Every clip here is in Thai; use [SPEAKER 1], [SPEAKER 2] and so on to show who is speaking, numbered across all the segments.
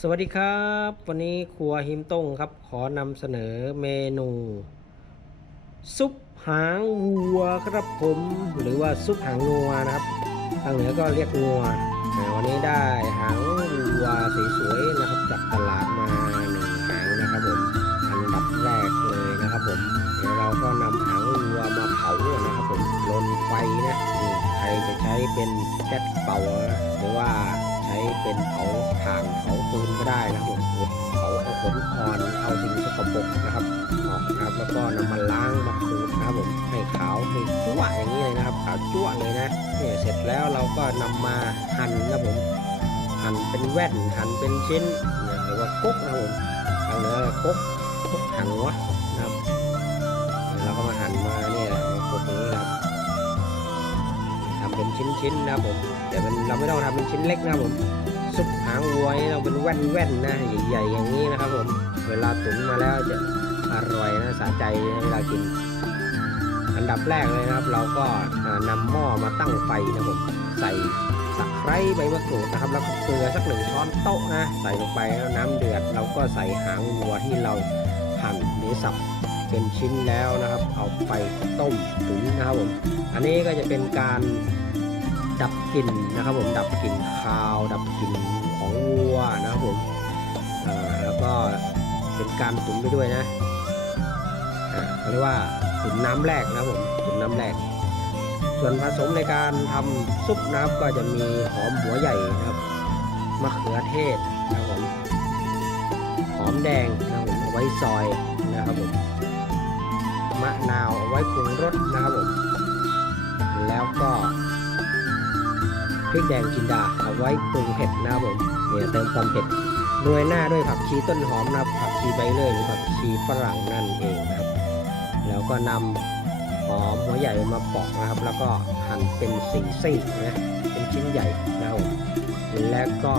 [SPEAKER 1] สวัสดีครับ วันนี้ครัวหิมต้งครับ ขอนำเสนอเมนู ซุปหางวัวครับผม หรือว่าซุปหางงัวนะครับ ทางเหนือก็เรียกงัววันนี้ได้หางวัวสวยๆนะครับจากตลาดมาหนึ่งหางนะครับผมอันดับแรกเลยนะครับผมเดี๋ยวเราก็นำหางวัวมาเผานะครับผมลนไฟนะนี่ใครจะใช้เป็นแก๊สเป่าหรือว่า ใช้เป็นเผาถ่านเผาฟืนก็ได้นะครับผมเผาเอาขนอ่อนเอาสิ่งสกปรกนะครับออกนะครับแล้วก็นำมาล้างมาขูดนะครับผมให้ขาวให้จั่วอย่างนี้เลยนะครับขาวจั่วเลยนะเนี่ยเสร็จแล้วเราก็นำมาหั่นนะครับผมหั่นเป็นแว่นหั่นเป็นชิ้นหรือว่าก๊กนะครับผมทางเหนือก๊กก๊กหังวะนะครับเนี่ยเราก็มาหั่นมาเนี่ยมาขูดอย่างนี้นะครับ ทำเป็นชิ้นๆนะครับผม แต่มันเราไม่ต้องทำเป็นชิ้นเล็กนะครับผมซุปหางวัวเราเป็นแว่นๆนะใหญ่ๆอย่างนี้นะครับผม เวลาตุ๋นมาแล้วจะอร่อยนะสะใจเวลากิน อันดับแรกเลยนะครับ เราก็อ่านำหม้อมาตั้งไฟนะผมใส่ตะไคร้ใบมะกรูดนะครับแล้วก็เกลือสักหนึ่งช้อนโต๊ะนะใส่ลงไปแล้วน้ำเดือด เราก็ใส่หางวัวที่เราหั่นหรือสับ เป็นชิ้นแล้วนะครับ เอาไปต้มตุ๋นนะครับผม อันนี้ก็จะเป็นการดับกลิ่นนะครับผมดับกลิ่นคาว ดับกลิ่นของวัวนะครับผมแล้วก็เป็นการตุ๋นไปด้วยนะเขาเรียกว่าตุ๋นน้ำแรกนะครับผมตุ๋นน้ำแรก ส่วนผสมในการทำซุปนะครับก็จะมีหอมหัวใหญ่นะครับมะเขือเทศนะครับผมหอมแดงนะครับผมเอาไว้ซอยนะครับผม มะนาวเอาไว้ปรุงรสนะครับผม แล้วก็พริกแดงจินดาเอาไว้ปรุงเผ็ดนะครับผมเนี่ยเติมความเผ็ดโรยหน้าด้วยผักชีต้นหอมนะครับผักชีใบเลื่อยหรือผักชีฝรั่งนั่นเองนะครับ แล้วก็นำหอมหัวใหญ่มาปอกนะครับ แล้วก็หั่นเป็นสี่ซี่นะเป็นชิ้นใหญ่นะครับผมแล้วก็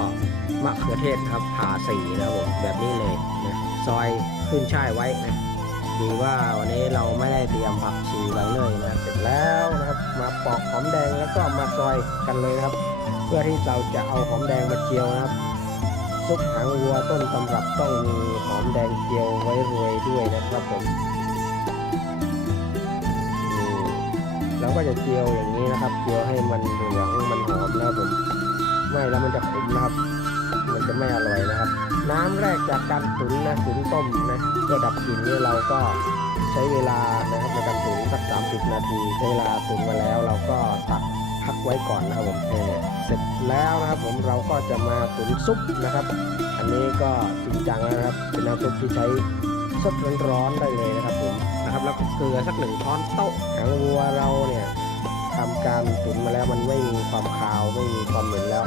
[SPEAKER 1] มะเขือเทศนะครับผ่าสีนะครับผมแบบนี้เลยนะซอยขึ้นช่ายไว้นะ ดีว่าวันนี้เราไม่ได้เตรียมผักชีไว้เลยนะเสร็จแล้วนะครับมาปอกหอมแดงแล้วก็มาซอยกันเลยครับ เพื่อที่เราจะเอาหอมแดงมาเจียวนะครับซุปหางวัวต้นตำรับต้องมีหอมแดงเจียวไว้โรยด้วยนะครับผมเราก็จะเจียวอย่างนี้นะครับ เจียวให้มันเหลืองมันหอมนะครับผมไม่แล้วมันจะขมนะครับ มันจะไม่อร่อยนะครับ น้ำแรกจากการตุ๋นนะตุ๋นต้มนะเพื่อดับกลิ่นนี่เราก็ใช้เวลานะครับในการตุ๋นสัก 30 นาที ใช้เวลาตุ๋นมาแล้วเราก็ตักพักไว้ก่อนนะครับผมเออเสร็จแล้วนะครับผมเราก็จะมาตุ๋นซุปนะครับ อันนี้ก็จริงจังแล้วนะครับเป็นน้ำซุปที่ใช้สดร้อนๆได้เลยนะครับผมนะครับแล้วก็เกลือสักหนึ่งช้อนโต๊ะหางวัวเราเนี่ยทำการตุ๋นมาแล้วมันไม่มีความคาวไม่มีความเหม็นแล้ว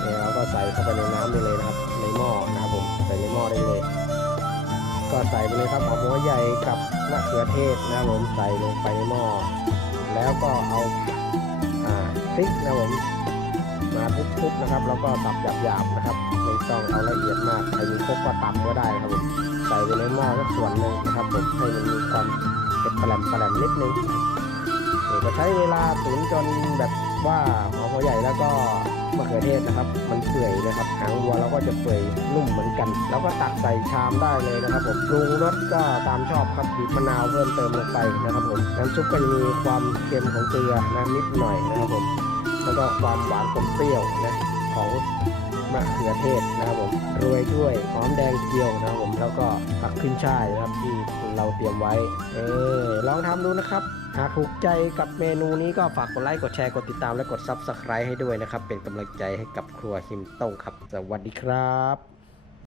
[SPEAKER 1] เนี่ยเราก็ใส่เข้าไปในน้ำได้เลยนะครับ ในหม้อนะครับผมใส่ในหม้อได้เลย ก็ใส่ไปเลยครับหอมหัวใหญ่กับมะเขือเทศนะครับผมใส่ลงไปในหม้อแล้วก็เอาอ่าพริกนะครับผมมาทุบๆนะครับ แล้วก็ตับหยาบๆนะครับไม่ต้องเอาละเอียดมากใครมีครกก็ตำก็ได้ครับผมใส่ไปในหม้อสักส่วนหนึ่งนะครับผมให้มันมีความเผ็ดแปลมแปลมนิดนึงเดี๋ยวจะใช้เวลาตุ๋นจนแบบว่าหอมหัวใหญ่แล้วก็ มะเขือเทศนะครับ มันเปื่อยนะครับหางวัวเราก็จะเปื่อยนุ่มเหมือนกัน แล้วก็ตักใส่ชามได้เลยนะครับผมปรุงรสก็ตามชอบครับบีบมะนาวเพิ่มเติมลงไปนะครับผมน้ำซุปก็จะมีความเค็มของเกลือนะนิดหน่อยนะครับผมแล้วก็ความหวานความเปรี้ยวนะของมะเขือเทศนะครับผมโรยด้วยหอมแดงเจียวนะครับผมแล้วก็ผักขึ้นช่ายนะครับที่เราเตรียมไว้ เออลองทำดูนะครับ หากถูกใจกับเมนูนี้ก็ฝากกดไลค์ กดแชร์ กดติดตามและกด Subscribe ให้ด้วยนะครับ เป็นกำลังใจให้กับครัวหิมต้งครับ สวัสดีครับ